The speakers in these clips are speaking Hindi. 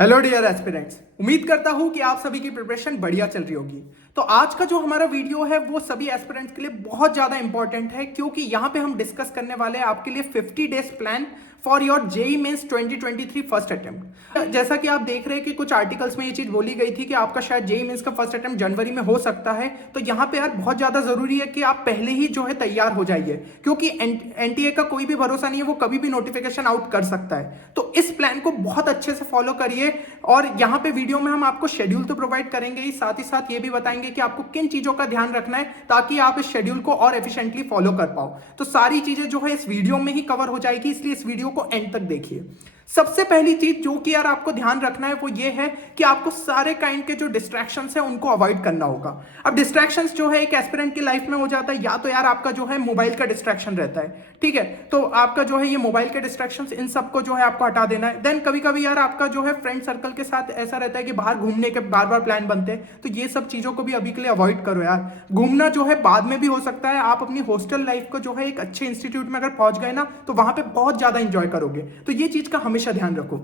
हेलो डियर एस्पिरेंट्स, उम्मीद करता हूं कि आप सभी की प्रिपरेशन बढ़िया चल रही होगी। तो आज का जो हमारा वीडियो है वो सभी एस्पिरेंट्स के लिए बहुत ज्यादा इंपॉर्टेंट है, क्योंकि यहां पे हम डिस्कस करने वाले हैं आपके लिए 50 days plan for your JEE mains 2023 first attempt. जैसा कि आप देख रहे हैं कि कुछ आर्टिकल्स में ये चीज बोली गई थी कि आपका शायद जेई मेंस का फर्स्ट अटेम्प्ट जनवरी में हो सकता है। तो यहाँ पे यार बहुत ज्यादा जरूरी है कि आप पहले ही जो है तैयार हो जाइए, क्योंकि एनटीए का कोई भी भरोसा नहीं है, वो कभी भी नोटिफिकेशन आउट कर सकता है। तो इस प्लान को बहुत अच्छे से फॉलो करिए। और यहाँ पे वीडियो में हम आपको शेड्यूल तो प्रोवाइड करेंगे ही, साथ ही साथ ये भी बताएंगे कि आपको किन चीजों का ध्यान रखना है ताकि आप इस शेड्यूल को और एफिशिएंटली फॉलो कर पाओ। तो सारी चीजें जो है इस वीडियो में ही कवर हो जाएगी, इसलिए इस वीडियो को एंड तक देखिए। सबसे पहली चीज जो कि यार आपको ध्यान रखना है वो ये है कि आपको सारे काइंड के जो डिस्ट्रैक्शंस है उनको अवॉइड करना होगा। अब डिस्ट्रैक्शंस जो है एक एस्पिरेंट की लाइफ में हो जाता है, या तो यार आपका जो है मोबाइल का डिस्ट्रैक्शन रहता है, ठीक है, तो आपका जो है ये मोबाइल के डिस्ट्रैक्शंस इन सबको जो है आपको हटा देना है। देन कभी कभी यार आपका जो है फ्रेंड सर्कल के साथ ऐसा रहता है कि बाहर घूमने के बार बार प्लान बनते हैं, तो ये सब चीजों को भी अभी के लिए अवॉइड करो यार। घूमना जो है बाद में भी हो सकता है, आप अपनी हॉस्टल लाइफ को जो है एक अच्छे इंस्टीट्यूट में अगर पहुंच गए ना तो वहां पे बहुत ज्यादा इंजॉय करोगे, तो ये चीज का हमेशा ध्यान रखो।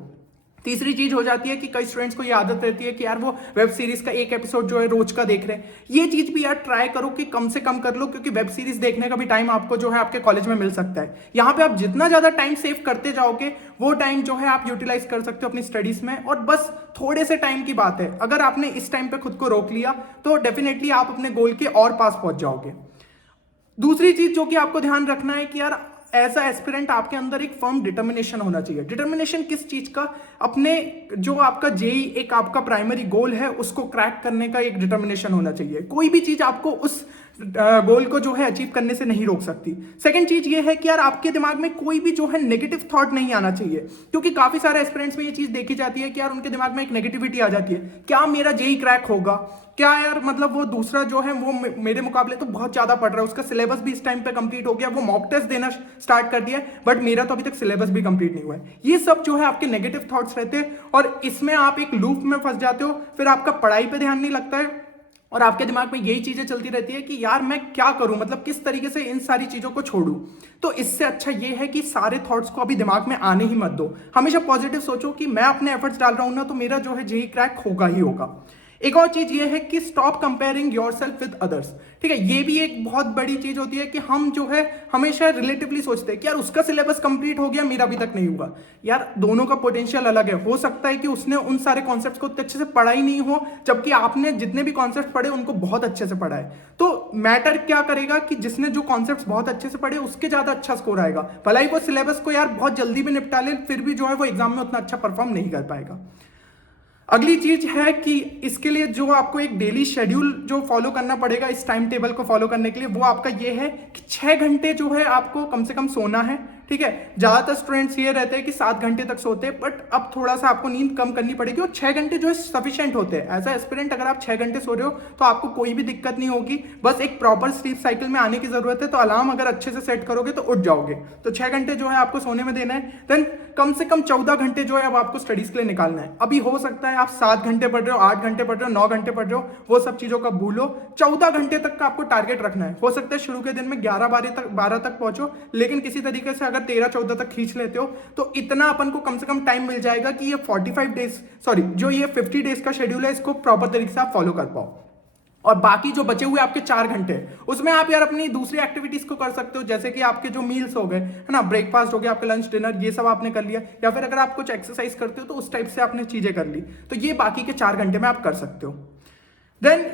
तीसरी चीज हो जाती है कि कई स्टूडेंट्स को ये आदत रहती है कि यार वो वेब सीरीज का एक एपिसोड जो है रोज का देख रहे हैं। ये चीज भी यार ट्राई करो कि कम से कम कर लो, क्योंकि वेब सीरीज देखने का भी टाइम आपको जो है आपके कॉलेज में मिल सकता है। यहाँ पे आप जितना ज्यादा टाइम सेव करते जाओगे वो टाइम जो है आप यूटिलाइज कर सकते हो अपनी स्टडीज में। और बस थोड़े से टाइम की बात है, अगर आपने इस टाइम पे खुद को रोक लिया तो डेफिनेटली आप अपने गोल के और पास पहुंच जाओगे। दूसरी चीज जो कि आपको ध्यान रखना है कि यार एज अ एस्पिरेंट आपके अंदर एक फर्म डिटर्मिनेशन होना चाहिए। डिटर्मिनेशन किस चीज का? अपने जो आपका जेई एक आपका प्राइमरी गोल है उसको क्रैक करने का एक डिटर्मिनेशन होना चाहिए। कोई भी चीज आपको उस गोल को जो है अचीव करने से नहीं रोक सकती। सेकंड चीज ये है कि यार आपके दिमाग में कोई भी जो है नेगेटिव थॉट नहीं आना चाहिए, क्योंकि काफी सारे एस्पिरेंट्स में ये चीज देखी जाती है कि यार उनके दिमाग में एक नेगेटिविटी आ जाती है, क्या मेरा जेई क्रैक होगा, क्या यार मतलब वो दूसरा जो है वो मेरे मुकाबले तो बहुत ज्यादा पढ़ रहा है, उसका सिलेबस भी इस टाइम पे कंप्लीट हो गया, वो मॉक टेस्ट देना स्टार्ट कर दिया है, बट मेरा तो अभी तक सिलेबस भी कंप्लीट नहीं हुआ है। ये सब जो है आपके नेगेटिव थॉट्स रहते हैं और इसमें आप एक लूप में फंस जाते हो, फिर आपका पढ़ाई पे ध्यान नहीं लगता है और आपके दिमाग में यही चीजें चलती रहती है कि यार मैं क्या करूं, मतलब किस तरीके से इन सारी चीजों को छोड़ूं। तो इससे अच्छा ये है कि सारे थॉट्स को अभी दिमाग में आने ही मत दो। हमेशा पॉजिटिव सोचो कि मैं अपने एफर्ट्स डाल रहा हूं ना तो मेरा जो है जेई क्रैक होगा ही होगा। एक और चीज ये है कि stop comparing yourself with others. ठीक है, ये भी एक बहुत बड़ी चीज होती है कि हम जो है हमेशा रिलेटिवली सोचते हैं कि यार उसका सिलेबस कंप्लीट हो गया, मेरा अभी तक नहीं हुआ। यार दोनों का पोटेंशियल अलग है, हो सकता है कि उसने उन सारे कॉन्सेप्ट्स को अच्छे से पढ़ा ही नहीं हो, जबकि आपने जितने भी कॉन्सेप्ट पढ़े उनको बहुत अच्छे से पढ़ा है। तो मैटर क्या करेगा कि जिसने जो कॉन्सेप्ट्स बहुत अच्छे से पढ़े उसके ज्यादा अच्छा स्कोर आएगा, भला ही वो सिलेबस को यार बहुत जल्दी भी निपटा ले, फिर भी जो है वो एग्जाम में उतना अच्छा परफॉर्म नहीं कर पाएगा। अगली चीज है कि इसके लिए जो आपको एक डेली शेड्यूल जो फॉलो करना पड़ेगा इस टाइम टेबल को फॉलो करने के लिए, वो आपका ये है कि 6 घंटे जो है आपको कम से कम सोना है। ठीक है, ज्यादातर स्टूडेंट्स ये रहते हैं कि 7 घंटे तक सोते हैं, बट अब थोड़ा सा आपको नींद कम करनी पड़ेगी और 6 घंटे जो है सफिशिएंट होते हैं। एज अ एस्पिरेंट अगर आप 6 घंटे सो रहे हो तो आपको कोई भी दिक्कत नहीं होगी, बस एक प्रॉपर स्लीप साइकिल में आने की जरूरत है। तो अलार्म अगर अच्छे से सेट करोगे तो उठ जाओगे। तो 6 घंटे जो है आपको सोने में देना है। देन कम से कम 14 घंटे जो है अब आपको स्टडीज के लिए निकालना है। अभी हो सकता है आप 7 घंटे पढ़ रहे हो, 8 घंटे पढ़ रहे हो, 9 घंटे पढ़ रहे हो, वो सब चीजों का भूलो। 14 घंटे तक का आपको टारगेट रखना है। हो सकता है शुरू के दिन में 11-12 तक पहुंचो, लेकिन किसी तरीके से अगर 13-14 तक खींच लेते हो तो इतना अपन को कम से कम टाइम मिल जाएगा कि ये 45 डेज सॉरी जो ये 50 डेज का शेड्यूल है इसको प्रॉपर तरीके से आप फॉलो कर पाओ। और बाकी जो बचे हुए आपके 4 घंटे उसमें आप यार अपनी दूसरी एक्टिविटीज को कर सकते हो, जैसे कि आपके जो मील्स हो गए है ना, ब्रेकफास्ट हो गया, आपका लंच डिनर, ये सब आपने कर लिया, या फिर अगर आप कुछ एक्सरसाइज करते हो तो उस टाइप से आपने चीजें कर ली, तो ये बाकी के 4 घंटे में आप कर सकते हो। देन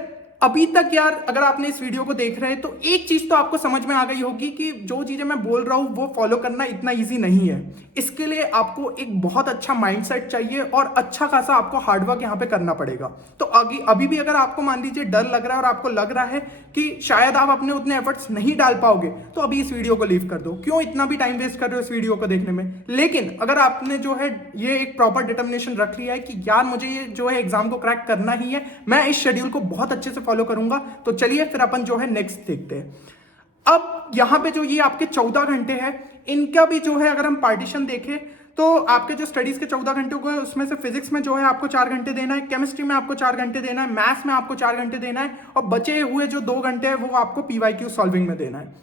अभी तक यार अगर आपने इस वीडियो को देख रहे हैं तो एक चीज तो आपको समझ में आ गई होगी कि जो चीजें मैं बोल रहा हूं वो फॉलो करना इतना इजी नहीं है। इसके लिए आपको एक बहुत अच्छा माइंडसेट चाहिए और अच्छा खासा आपको हार्डवर्क यहां पे करना पड़ेगा। तो अभी भी अगर आपको मान लीजिए डर लग रहा है और आपको लग रहा है कि शायद आप अपने उतने एफर्ट्स नहीं डाल पाओगे, तो अभी इस वीडियो को लीव कर दो। क्यों इतना भी टाइम वेस्ट कर रहे हो इस वीडियो को देखने में? लेकिन अगर आपने जो है ये एक प्रॉपर डिटर्मिनेशन रख लिया है कि यार मुझे ये जो है एग्जाम को क्रैक करना ही है, मैं इस शेड्यूल को बहुत अच्छे से फॉलो करूंगा, तो चलिए फिर अपन जो है नेक्स्ट देखते हैं। अब यहां पे जो ये आपके 14 घंटे हैं इनका भी जो है अगर हम पार्टीशन देखें तो आपके जो स्टडीज के 14 घंटे को उसमें से फिजिक्स में जो है आपको 4 घंटे देना है, केमिस्ट्री में आपको 4 घंटे देना है, मैथ्स में आपको 4 घंटे देना है और बचे हुए जो 2 घंटे है वो आपको पीवाईक्यू सॉल्विंग में देना है।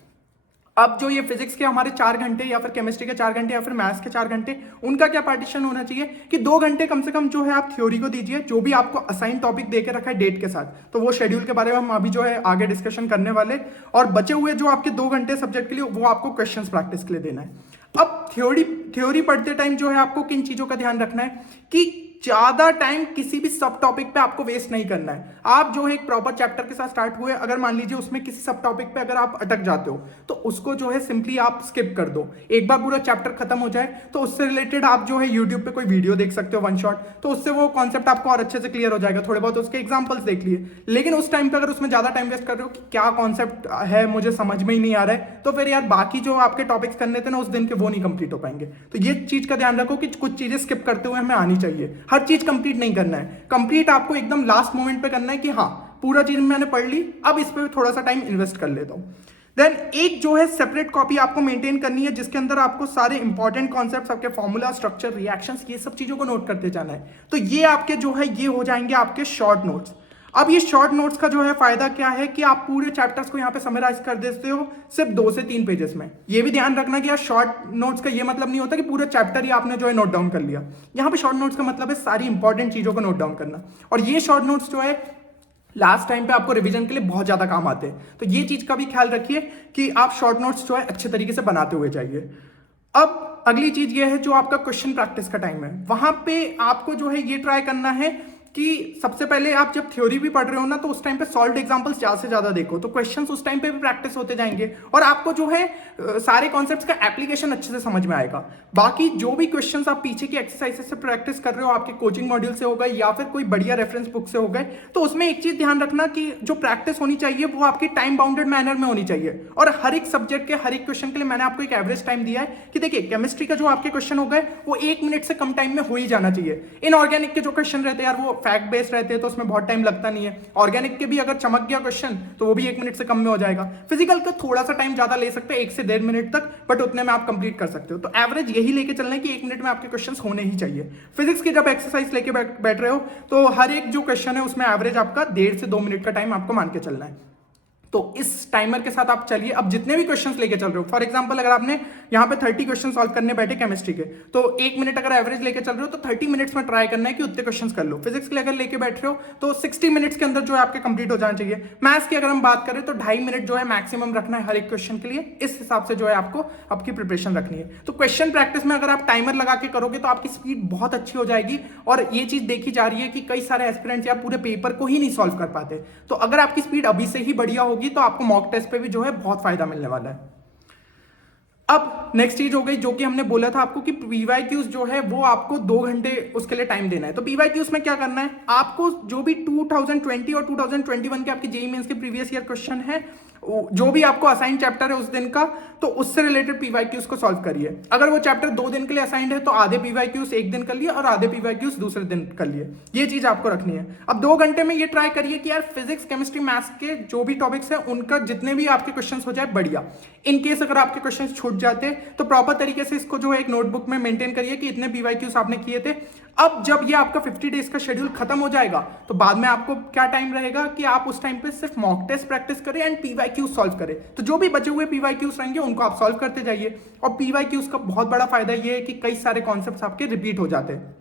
अब जो ये फिजिक्स के हमारे 4 घंटे या फिर केमिस्ट्री के 4 घंटे या फिर मैथ्स के 4 घंटे, उनका क्या पार्टीशन होना चाहिए कि 2 घंटे कम से कम जो है आप थ्योरी को दीजिए, जो भी आपको असाइन टॉपिक देके रखा है डेट के साथ, तो वो शेड्यूल के बारे में हम अभी जो है आगे डिस्कशन करने वाले, और बचे हुए जो आपके 2 घंटे सब्जेक्ट के लिए वो आपको क्वेश्चन प्रैक्टिस के लिए देना है। अब थ्योरी पढ़ते टाइम जो है आपको किन चीजों का ध्यान रखना है कि ज्यादा टाइम किसी भी सब टॉपिक पे आपको वेस्ट नहीं करना है। आप जो है एक प्रॉपर चैप्टर के साथ स्टार्ट हुए, अगर मान लीजिए उसमें किसी सब टॉपिक पे अगर आप अटक जाते हो तो उसको जो है सिंपली आप स्किप कर दो। एक बार पूरा चैप्टर खत्म हो जाए तो उससे रिलेटेड आप जो है यूट्यूब पे कोई वीडियो देख सकते हो वन शॉट, तो उससे वो कॉन्सेप्ट आपको और अच्छे से क्लियर हो जाएगा। थोड़े बहुत उसके एग्जाम्पल्स देख लिए, लेकिन उस टाइम पे अगर उसमें ज्यादा टाइम वेस्ट कर रहे हो कि क्या कॉन्सेप्ट है मुझे समझ में ही नहीं आ रहा है, तो फिर यार बाकी जो आपके टॉपिक्स करने थे ना उस दिन के, वो नहीं कंप्लीट हो पाएंगे। तो ये चीज का ध्यान रखो कि कुछ चीजें स्किप करते हुए हमें आनी चाहिए, हर चीज कंप्लीट नहीं करना है। कंप्लीट आपको एकदम लास्ट मोमेंट पे करना है कि हाँ पूरा चीज मैंने पढ़ ली, अब इस पे थोड़ा सा टाइम इन्वेस्ट कर लेता हूं। देन एक जो है सेपरेट कॉपी आपको मेंटेन करनी है जिसके अंदर आपको सारे इंपॉर्टेंट कॉन्सेप्ट्स, आपके फॉर्मूला, स्ट्रक्चर, रिएक्शंस, ये सब चीजों को नोट करते जाना है। तो ये आपके जो है ये हो जाएंगे आपके शॉर्ट नोट्स। अब ये शॉर्ट नोट्स का जो है फायदा क्या है कि आप पूरे चैप्टर्स को यहाँ पे समराइज कर देते हो सिर्फ 2 से 3 पेजेस में। ये भी ध्यान रखना कि यार शॉर्ट नोट्स का ये मतलब नहीं होता कि पूरा चैप्टर ही आपने जो है नोट डाउन कर लिया। यहाँ पे शॉर्ट नोट्स का मतलब है सारी इंपॉर्टेंट चीजों को नोट डाउन करना, और ये शॉर्ट नोट्स जो है लास्ट टाइम पे आपको रिवीजन के लिए बहुत ज्यादा काम आते हैं। तो ये चीज का भी ख्याल रखिए कि आप शॉर्ट नोट्स जो है अच्छे तरीके से बनाते हुए जाइए। अब अगली चीज ये है जो आपका क्वेश्चन प्रैक्टिस का टाइम है, वहां पे आपको जो है ये ट्राई करना है कि सबसे पहले आप जब थ्योरी भी पढ़ रहे हो ना तो उस टाइम पे सॉल्व्ड एग्जांपल्स ज्यादा से ज्यादा देखो, तो क्वेश्चंस उस टाइम पे भी प्रैक्टिस होते जाएंगे और आपको जो है सारे कॉन्सेप्ट्स का एप्लीकेशन अच्छे से समझ में आएगा। बाकी जो भी क्वेश्चंस आप पीछे की एक्सरसाइजेस से प्रैक्टिस कर रहे हो, आपके कोचिंग मॉड्यूल से हो गए या फिर कोई बढ़िया रेफरेंस बुक से हो गए, तो उसमें एक चीज ध्यान रखना कि जो प्रैक्टिस होनी चाहिए वो आपकी टाइम बाउंडेड मैनर में होनी चाहिए। और हर एक सब्जेक्ट के हर एक क्वेश्चन के लिए मैंने आपको एक एवरेज टाइम दिया है कि देखिए केमिस्ट्री का जो आपके क्वेश्चन हो गए वो 1 मिनट से कम टाइम में हो ही जाना चाहिए। इनऑर्गेनिक के जो क्वेश्चन रहते हैं यार वो फैक्ट बेस्ड रहते हैं तो उसमें बहुत टाइम लगता नहीं है। ऑर्गेनिक के भी अगर चमक गया क्वेश्चन तो वो भी 1 मिनट से कम में हो जाएगा। फिजिकल का थोड़ा सा टाइम ज्यादा ले सकते हैं 1 से 1.5 मिनट तक, बट उतने में आप कंप्लीट कर सकते हो। तो एवरेज यही लेके चलना है कि 1 मिनट में आपके क्वेश्चंस होने ही चाहिए। फिजिक्स की जब एक्सरसाइज लेके बैठ रहे हो तो हर एक जो क्वेश्चन है उसमें एवरेज आपका 1.5 से 2 मिनट का टाइम आपको मान के चलना है। तो इस टाइमर के साथ आप चलिए। अब जितने भी क्वेश्चंस लेके चल रहे हो, फॉर एग्जांपल अगर आपने यहाँ पे 30 क्वेश्चन सॉल्व करने बैठे केमिस्ट्री के, तो 1 मिनट अगर एवरेज लेके चल रहे हो तो 30 मिनट्स में ट्राई करना है कि उतने क्वेश्चंस कर लो। फिजिक्स के लिए अगर लेके बैठ रहे हो तो 60 मिनट्स के अंदर जो है आपके कंप्लीट हो जाना चाहिए। मैथ्स की अगर हम बात करें तो 2.5 मिनट जो है मैक्सिमम रखना है हर एक क्वेश्चन के लिए। इस हिसाब से जो है आपको आपकी प्रिपरेशन रखनी है। तो क्वेश्चन प्रैक्टिस में अगर आप टाइमर लगा के करोगे तो आपकी स्पीड बहुत अच्छी हो जाएगी। और ये चीज देखी जा रही है कि कई सारे एस्पिरेंट्स यार पूरे पेपर को ही नहीं सॉल्व कर पाते। तो अगर आपकी स्पीड अभी से ही बढ़िया होगी तो आपको मॉक टेस्ट पे भी जो है बहुत फायदा मिलने वाला है। अब नेक्स्ट चीज हो गई जो कि हमने बोला था आपको कि पीवाईक्यूज जो है वो आपको 2 घंटे उसके लिए टाइम देना है। तो पीवाईक्यूज में क्या करना है, आपको जो भी 2020 और 2021 के आपके जेईई मेंस के प्रीवियस ईयर क्वेश्चन है, जो भी आपको असाइन चैप्टर है उस दिन का, तो उससे रिलेटेड पीवाईक्यूज को सॉल्व करिए। अगर वो चैप्टर 2 दिन के लिए असाइंड है तो आधे पीवाईक्यूज एक दिन कर लिए और आधे पीवाईक्यूज दूसरे दिन कर लिए। ये चीज आपको रखनी है। अब 2 घंटे में ये ट्राई करिए कि यार फिजिक्स, केमिस्ट्री, मैथ्स के जो भी टॉपिक्स है उनका जितने भी आपके क्वेश्चन हो जाए बढ़िया। इन केस अगर आपके क्वेश्चन छूट जाते तो प्रॉपर तरीके से इसको जो है एक नोटबुक में मेंटेन करिए कि इतने पीवाईक्यूज आपने किए थे। अब जब ये आपका 50 डेज का शेड्यूल खत्म हो जाएगा तो बाद में आपको क्या टाइम रहेगा कि आप उस टाइम पे सिर्फ मॉक टेस्ट प्रैक्टिस करें एंड पीवाईक्यूज सॉल्व करें। तो जो भी बचे हुए पीवाईक्यूज रहेंगे उनको आप सॉल्व करते जाइए। और पीवाईक्यूज का बहुत बड़ा फायदा ये है कि कई सारे कॉन्सेप्ट्स आपके रिपीट हो जाते हैं,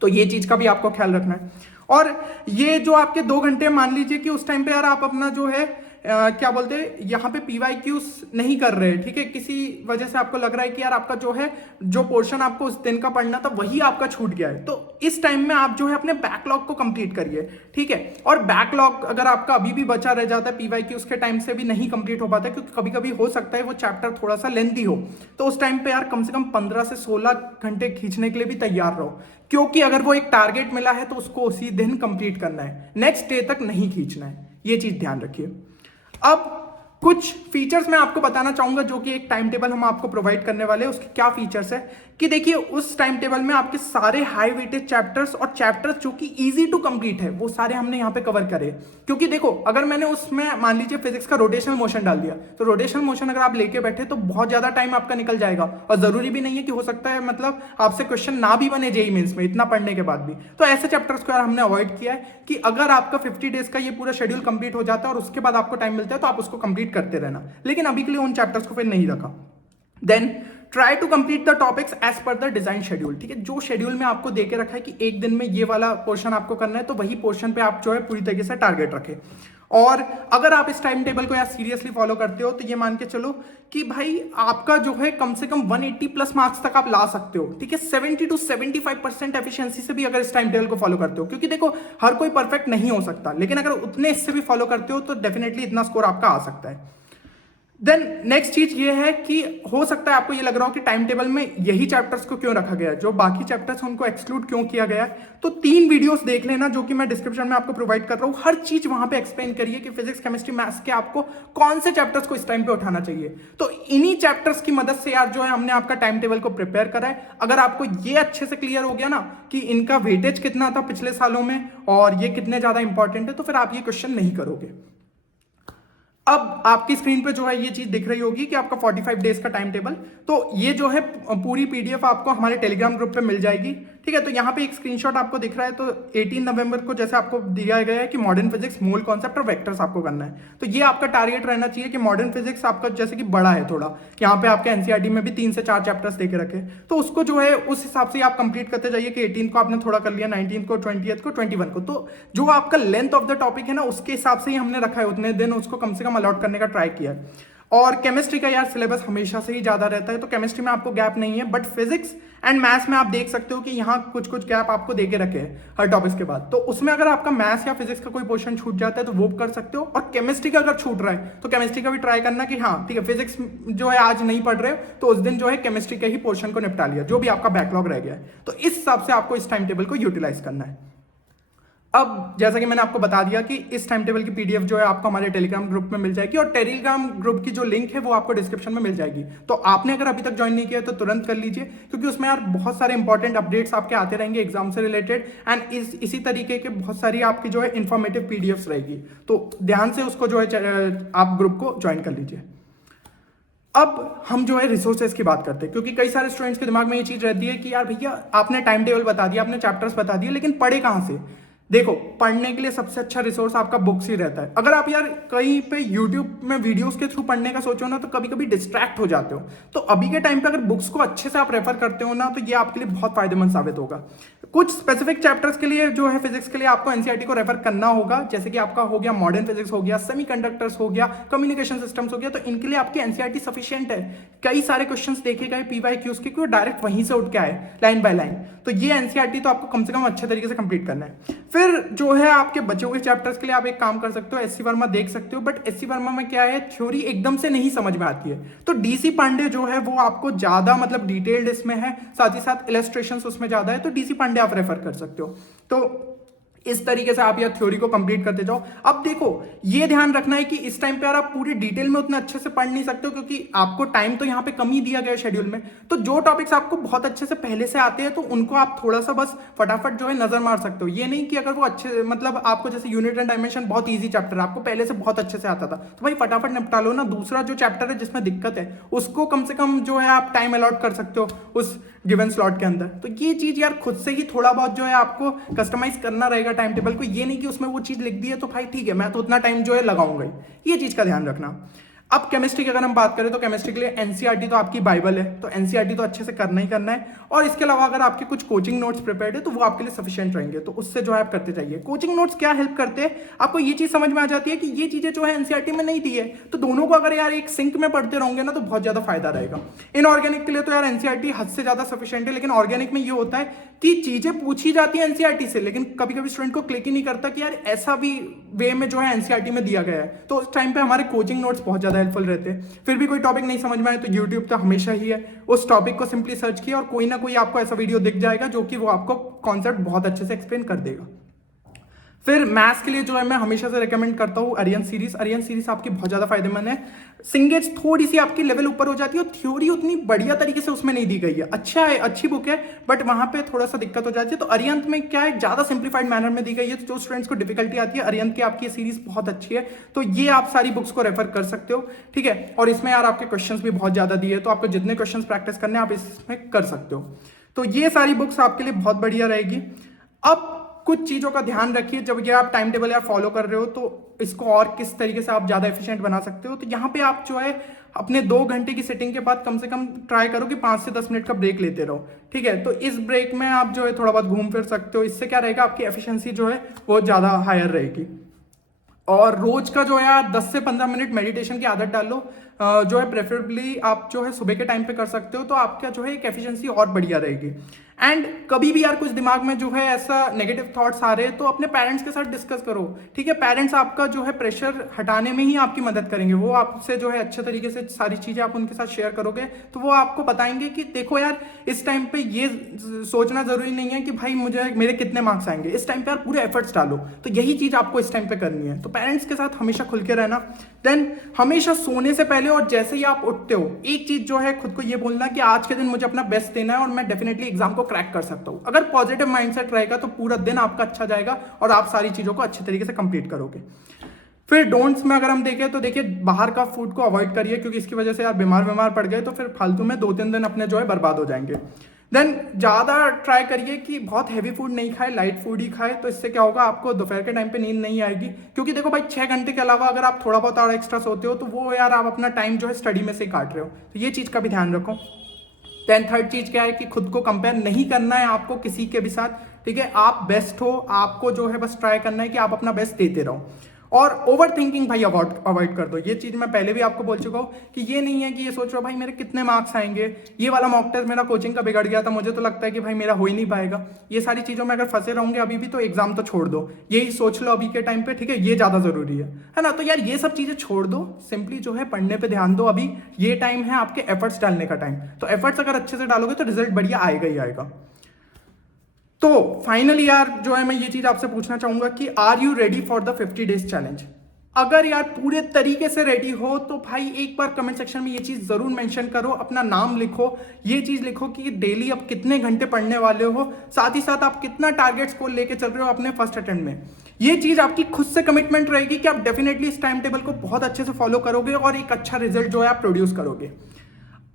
तो ये चीज का भी आपको ख्याल रखना है। और ये जो आपके 2 घंटे, मान लीजिए कि उस टाइम पे यार आप अपना जो है क्या बोलते हैं यहाँ पे पीवाईक्यूज नहीं कर रहे, ठीक है, किसी वजह से आपको लग रहा है कि यार आपका जो है जो पोर्शन आपको उस दिन का पढ़ना था वही आपका छूट गया है, तो इस टाइम में आप जो है अपने बैकलॉग को कंप्लीट करिए, ठीक है। और बैकलॉग अगर आपका अभी भी बचा रह जाता है पीवाईक्यूज के टाइम से भी नहीं कंप्लीट हो पाता, क्योंकि कभी कभी हो सकता है वो चैप्टर थोड़ा सा लेंथी हो, तो उस टाइम पे यार कम से कम 15 से 16 घंटे खींचने के लिए भी तैयार रहो, क्योंकि अगर वो एक टारगेट मिला है तो उसको उसी दिन कंप्लीट करना है, नेक्स्ट डे तक नहीं खींचना है। ये चीज ध्यान रखिए। अब कुछ फीचर्स मैं आपको बताना चाहूंगा जो कि एक टाइम टेबल हम आपको प्रोवाइड करने वाले हैं। उसके क्या फीचर्स है कि देखिए उस टाइम टेबल में आपके सारे हाई वेटेज चैप्टर्स और चैप्टर्स जो कि इजी टू कंप्लीट है वो सारे हमने यहाँ पे कवर करे। क्योंकि देखो अगर मैंने उसमें मान लीजिए फिजिक्स का रोटेशनल मोशन डाल दिया, तो रोटेशनल मोशन अगर आप लेके बैठे तो बहुत ज्यादा टाइम आपका निकल जाएगा, और जरूरी भी नहीं है कि हो सकता है मतलब आपसे क्वेश्चन ना भी बने जेईई मेंस में इतना पढ़ने के बाद भी। तो ऐसे चैप्टर्स को यार हमने अवॉइड किया है कि अगर आपका 50 डेज का ये पूरा शेड्यूल कंप्लीट हो जाता है और उसके बाद आपको टाइम मिलता है तो आप उसको कंप्लीट करते रहना, लेकिन अभी के लिए उन चैप्टर्स को फिर नहीं रखा। Then try to complete the topics as per the design schedule. ठीक है, जो शेड्यूल में आपको देके रखा है कि एक दिन में ये वाला पोर्शन आपको करना है, तो वही पोर्शन पे आप जो है पूरी तरीके से टारगेट रखें। और अगर आप इस टाइम टेबल को यार सीरियसली फॉलो करते हो तो ये मान के चलो कि भाई आपका जो है कम से कम 180 प्लस मार्क्स तक आप ला सकते हो। ठीक है, 70 to 75% एफिशिएंसी से भी अगर इस टाइम टेबल को फॉलो करते हो, क्योंकि देखो हर कोई परफेक्ट नहीं हो सकता, लेकिन अगर उतने इससे भी फॉलो करते हो तो डेफिनेटली इतना स्कोर आपका आ सकता है। देन नेक्स्ट चीज ये है कि हो सकता है आपको ये लग रहा हो कि टाइम टेबल में यही चैप्टर्स को क्यों रखा गया है, जो बाकी चैप्टर्स हैं उनको एक्सक्लूड क्यों किया गया है। तो 3 वीडियोस देख लेना जो कि मैं डिस्क्रिप्शन में आपको प्रोवाइड कर रहा हूँ। हर चीज वहां पे एक्सप्लेन करिए कि फिजिक्स केमिस्ट्री मैथ्स के आपको कौन से चैप्टर्स को इस टाइम पे उठाना चाहिए। तो इन्हीं चैप्टर्स की मदद से यार जो है हमने आपका टाइम टेबल को प्रिपेयर करा है। अगर आपको ये अच्छे से क्लियर हो गया ना कि इनका वेटेज कितना था पिछले सालों में और ये कितने ज्यादा इंपॉर्टेंट है, तो फिर आप ये क्वेश्चन नहीं करोगे। अब आपकी स्क्रीन पे जो है ये चीज दिख रही होगी कि आपका 45 डेज का टाइम टेबल, तो ये जो है पूरी पीडीएफ आपको हमारे टेलीग्राम ग्रुप पे मिल जाएगी। ठीक है, तो यहाँ पे एक स्क्रीनशॉट आपको दिख रहा है, तो 18 नवंबर को जैसे आपको दिया गया है कि मॉडर्न फिजिक्स, मोल कॉन्सेप्ट और वेक्टर्स आपको करना है। तो ये आपका टारगेट रहना चाहिए कि मॉडर्न फिजिक्स आपका जैसे कि बड़ा है थोड़ा, यहाँ पे आपके एनसीईआरटी में भी 3 से 4 चैप्टर्स देके रखे, तो उसको जो है उस हिसाब से आप कंप्लीट करते जाइए कि 18 को आपने थोड़ा कर लिया, 19 को, 20 को, 21 को। तो जो आपका लेंथ ऑफ द टॉपिक है ना उसके हिसाब से ही हमने रखा है, उतने दिन उसको कम से कम अलॉट करने का ट्राई किया है। और केमिस्ट्री का यार सिलेबस हमेशा से ही ज्यादा रहता है, तो केमिस्ट्री में आपको गैप नहीं है, बट फिजिक्स एंड मैथ्स में आप देख सकते हो कि यहाँ कुछ कुछ गैप आपको देके रखे हैं हर टॉपिक्स के बाद। तो उसमें अगर आपका मैथ्स या फिजिक्स का कोई पोर्शन छूट जाता है तो वो कर सकते हो, और केमिस्ट्री का अगर छूट रहा है तो केमिस्ट्री का भी ट्राई करना कि हाँ ठीक है फिजिक्स जो है आज नहीं पढ़ रहे हो तो उस दिन जो है केमिस्ट्री के ही पोर्शन को निपटा लिया, जो भी आपका बैकलॉग रह गया है। तो इस हिसाब से आपको इस टाइम टेबल को यूटिलाइज करना है। अब जैसा कि मैंने आपको बता दिया कि इस टाइम टेबल की पीडीएफ जो है आपको हमारे टेलीग्राम ग्रुप में मिल जाएगी, और टेलीग्राम ग्रुप की जो लिंक है वो आपको डिस्क्रिप्शन में मिल जाएगी। तो आपने अगर अभी तक ज्वाइन नहीं किया तो तुरंत कर लीजिए, क्योंकि उसमें यार बहुत सारे इंपॉर्टेंट अपडेट्स आपके आते रहेंगे एग्जाम से रिलेटेड, एंड इसी तरीके के बहुत सारी आपकी जो है इंफॉर्मेटिव पीडीएफ्स रहेगी। तो ध्यान से उसको जो है आप ग्रुप को ज्वाइन कर लीजिए। अब हम जो है रिसोर्सेज की बात करते हैं, क्योंकि कई सारे स्टूडेंट्स के दिमाग में ये चीज रहती है कि यार भैया आपने टाइम टेबल बता दिया, आपने चैप्टर्स बता दिए, लेकिन पढ़े कहाँ से। देखो पढ़ने के लिए सबसे अच्छा रिसोर्स आपका बुक्स ही रहता है। अगर आप यार कहीं पे यूट्यूब में वीडियोस के थ्रू पढ़ने का सोचो ना तो कभी कभी डिस्ट्रैक्ट हो जाते हो, तो अभी के टाइम पे अगर बुक्स को अच्छे से आप रेफर करते हो ना तो ये आपके लिए बहुत फायदेमंद साबित होगा। कुछ स्पेसिफिक चैप्टर्स के लिए जो है फिजिक्स के लिए आपको एनसीईआरटी को रेफर करना होगा, जैसे कि आपका हो गया मॉडर्न फिजिक्स हो गया, सेमीकंडक्टर्स हो गया, कम्युनिकेशन सिस्टम्स हो गया, तो इनके लिए आपकी एनसीईआरटी सफिशिएंट है। कई सारे क्वेश्चंस देखे गए पीवाईक्यूज के, क्यों डायरेक्ट वहीं से उठ के आए लाइन बाय लाइन, तो ये एनसीईआरटी तो आपको कम से कम अच्छे तरीके से कंप्लीट करना है। फिर जो है आपके बचे हुए चैप्टर्स के लिए आप एक काम कर सकते हो, एससी वर्मा देख सकते हो, बट एससी वर्मा में क्या है थ्योरी एकदम से नहीं समझ में आती है, तो डीसी पांडे जो है वो आपको ज्यादा मतलब डिटेल्ड इसमें है, साथ ही साथ इलस्ट्रेशंस उसमें ज्यादा है, तो डीसी पांडे आप रेफर कर सकते हो। तो इस तरीके से आप यह थ्योरी को कंप्लीट करते जाओ। अब देखो ये ध्यान रखना है कि इस टाइम पे यार आप पूरी डिटेल में उतना अच्छे से पढ़ नहीं सकते हो, क्योंकि आपको टाइम तो यहाँ पे कम ही दिया गया है शेड्यूल में। तो जो टॉपिक्स आपको बहुत अच्छे से पहले से आते हैं तो उनको आप थोड़ा सा बस फटाफट जो है नजर मार सकते हो। ये नहीं कि अगर वो अच्छे मतलब आपको जैसे यूनिट एंड डायमेंशन बहुत ईजी चैप्टर है, आपको पहले से बहुत अच्छे से आता था, तो भाई फटाफट निपटा लो ना। दूसरा जो चैप्टर है जिसमें दिक्कत है उसको कम से कम जो है आप टाइम अलॉट कर सकते हो उस गिवन स्लॉट के अंदर। तो ये चीज यार खुद से ही थोड़ा बहुत जो है आपको कस्टमाइज करना रहेगा टाइम टेबल को, ये नहीं कि उसमें वो चीज लिख दी है तो भाई ठीक है मैं तो उतना टाइम जो है लगाऊंगा ही, ये चीज का ध्यान रखना। अब केमिस्ट्री की अगर हम बात करें तो केमिस्ट्री के लिए एनसीईआरटी तो आपकी बाइबल है, तो एनसीईआरटी तो अच्छे से करना ही करना है, और इसके अलावा अगर आपके कुछ कोचिंग नोट्स प्रिपेयर्ड है तो वो आपके लिए सफिशिएंट रहेंगे, तो उससे जो है आप करते जाइए। कोचिंग नोट्स क्या हेल्प करते हैं, आपको ये चीज समझ में आ जाती है कि ये चीजें जो है एनसीईआरटी में नहीं दी है, तो दोनों को अगर यार एक सिंक में पढ़ते रहोगे ना तो बहुत ज्यादा फायदा रहेगा। इनऑर्गेनिक के लिए तो यार एनसीईआरटी हद से ज्यादा सफिशिएंट है, लेकिन ऑर्गेनिक में ये होता है कि चीजें पूछी जाती है एनसीईआरटी से, लेकिन कभी कभी स्टूडेंट को क्लिक ही नहीं करता कि यार ऐसा भी वे में जो है एनसीईआरटी में दिया गया है, तो उस टाइम पे हमारे कोचिंग नोट्स बहुत ज्यादा हेल्पफुल रहते हैं। फिर भी कोई टॉपिक नहीं समझ में आए तो यूट्यूब तो हमेशा ही है, उस टॉपिक को सिंपली सर्च किया और कोई ना कोई आपको ऐसा वीडियो दिख जाएगा जो कि वो आपको कॉन्सेप्ट बहुत अच्छे से एक्सप्लेन कर देगा। फिर मैथ्स के लिए जो है मैं हमेशा से रेकमेंड करता हूँ अरियन सीरीज। अरियन सीरीज आपकी बहुत ज़्यादा फायदेमंद है। सिंगेज थोड़ी सी आपकी लेवल ऊपर हो जाती है और थ्योरी उतनी बढ़िया तरीके से उसमें नहीं दी गई है। अच्छा है, अच्छी बुक है, बट वहाँ पे थोड़ा सा दिक्कत हो जाती है। तो अरियंत में क्या है, ज़्यादा सिंप्लीफाइड मैनर में दी गई है, तो जो स्टूडेंट्स को डिफिकल्टी आती है, अरियंत की आपकी सीरीज बहुत अच्छी है। तो ये आप सारी बुक्स को रेफर कर सकते हो, ठीक है। और इसमें यार आपके क्वेश्चंस भी बहुत ज़्यादा दिए, तो आपको जितने क्वेश्चंस प्रैक्टिस करने आप इसमें कर सकते हो। तो ये सारी बुक्स आपके लिए बहुत बढ़िया रहेगी। अब कुछ चीज़ों का ध्यान रखिए, जब ये आप टाइम टेबल या फॉलो कर रहे हो तो इसको और किस तरीके से आप ज़्यादा एफिशिएंट बना सकते हो। तो यहाँ पे आप जो है अपने 2 घंटे की सिटिंग के बाद कम से कम ट्राई करो कि 5 से 10 मिनट का ब्रेक लेते रहो, ठीक है। तो इस ब्रेक में आप जो है थोड़ा बहुत घूम फिर सकते हो। इससे क्या रहेगा, आपकी एफिशिएंसी जो है वो ज़्यादा हायर रहेगी। और रोज का जो है यार 10 से 15 मिनट मेडिटेशन की आदत डालो, जो है प्रेफरेबली आप जो है सुबह के टाइम पे कर सकते हो, तो आपका जो है एक एफिशिएंसी और बढ़िया रहेगी। एंड कभी भी यार कुछ दिमाग में जो है ऐसा नेगेटिव थॉट्स आ रहे हैं तो अपने पेरेंट्स के साथ डिस्कस करो, ठीक है। पेरेंट्स आपका जो है प्रेशर हटाने में ही आपकी मदद करेंगे। वो आपसे जो है अच्छे तरीके से सारी चीज़ें आप उनके साथ शेयर करोगे तो वो आपको बताएंगे कि देखो यार इस टाइम पे ये सोचना जरूरी नहीं है कि भाई मुझे मेरे कितने मार्क्स आएंगे, इस टाइम पे यार पूरे एफर्ट्स डालो। तो यही चीज़ आपको इस टाइम पे करनी है। तो पेरेंट्स के साथ हमेशा खुल के रहना। देन हमेशा सोने से पहले और जैसे ही आप उठते हो एक चीज़ जो है खुद को ये बोलना कि आज के दिन मुझे अपना बेस्ट देना है और मैं डेफिनेटली एग्जाम को क्रैक कर सकता हूं। अगर पॉजिटिव माइंडसेट रहेगा तो पूरा दिन आपका अच्छा जाएगा और आप सारी चीजों को अच्छे तरीके से कंप्लीट करोगे। फिर डोंट्स में अगर हम देखें तो देखिए बाहर का फूड को अवॉइड करिए, क्योंकि इसकी वजह से आप बीमार पड़ गए तो फिर फालतू में 2-3 दिन अपने जो है बर्बाद हो जाएंगे। देन ज़्यादा ट्राई करिए कि बहुत हैवी फूड नहीं खाए, लाइट फूड ही खाए। तो इससे क्या होगा, आपको दोपहर के टाइम पे नींद नहीं आएगी, क्योंकि देखो भाई 6 घंटे के अलावा अगर आप थोड़ा बहुत और एक्स्ट्रा सोते हो तो वो यार आप अपना टाइम जो है स्टडी में से काट रहे हो। तो ये चीज़ का भी ध्यान रखो। देन थर्ड चीज क्या है कि खुद को कंपेयर नहीं करना है आपको किसी के भी साथ, ठीक है। आप बेस्ट हो, आपको जो है बस ट्राई करना है कि आप अपना बेस्ट देते रहो। और ओवर थिंकिंग भाई अवॉइड कर दो। ये चीज मैं पहले भी आपको बोल चुका हूँ कि ये नहीं है कि ये सोच रहे हो भाई मेरे कितने मार्क्स आएंगे, ये वाला मॉक टेस्ट मेरा कोचिंग का बिगड़ गया था, मुझे तो लगता है कि भाई मेरा हो ही नहीं पाएगा। ये सारी चीजों में अगर फंसे रहोगे अभी भी तो एग्जाम तो छोड़ दो, यही सोच लो अभी के टाइम पे, ठीक है। ये ज्यादा जरूरी है ना। तो यार ये सब चीजें छोड़ दो, सिंपली जो है पढ़ने पे ध्यान दो। अभी ये टाइम है आपके एफर्ट्स डालने का टाइम। तो एफर्ट्स अगर अच्छे से डालोगे तो रिजल्ट बढ़िया आएगा ही आएगा। तो फाइनली यार जो है मैं ये चीज आपसे पूछना चाहूंगा कि are you ready for the 50 days challenge. अगर यार पूरे तरीके से रेडी हो तो भाई एक बार कमेंट सेक्शन में ये चीज जरूर मेंशन करो, अपना नाम लिखो, ये चीज लिखो कि डेली आप कितने घंटे पढ़ने वाले हो, साथ ही साथ आप कितना टारगेट स्कोर लेके चल रहे हो अपने फर्स्ट अटेम्प्ट में। ये चीज आपकी खुद से कमिटमेंट रहेगी कि आप डेफिनेटली इस टाइम टेबल को बहुत अच्छे से फॉलो करोगे और एक अच्छा रिजल्ट जो है आप प्रोड्यूस करोगे।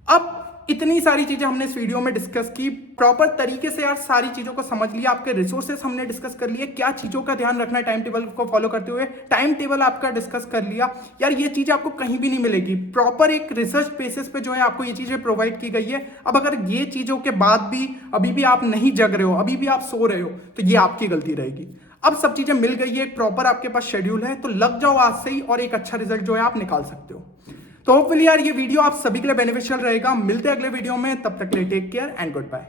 अब इतनी सारी चीजें हमने इस वीडियो में डिस्कस की, प्रॉपर तरीके से यार सारी चीजों को समझ लिया, आपके रिसोर्सेस हमने डिस्कस कर लिए, क्या चीजों का ध्यान रखना है टाइम टेबल को फॉलो करते हुए, टाइम टेबल आपका डिस्कस कर लिया। यार ये चीजें आपको कहीं भी नहीं मिलेगी, प्रॉपर एक रिसर्च बेसिस पे जो है आपको ये चीजें प्रोवाइड की गई है। अब अगर ये चीजों के बाद भी अभी भी आप नहीं जग रहे हो, अभी भी आप सो रहे हो, तो ये आपकी गलती रहेगी। अब सब चीजें मिल गई है, एक प्रॉपर आपके पास शेड्यूल है, तो लग जाओ आज से ही और एक अच्छा रिजल्ट जो है आप निकाल सकते हो। तो होपफुली यार ये वीडियो आप सभी के लिए बेनिफिशियल रहेगा। मिलते हैं अगले वीडियो में, तब तक के लिए take care and good bye.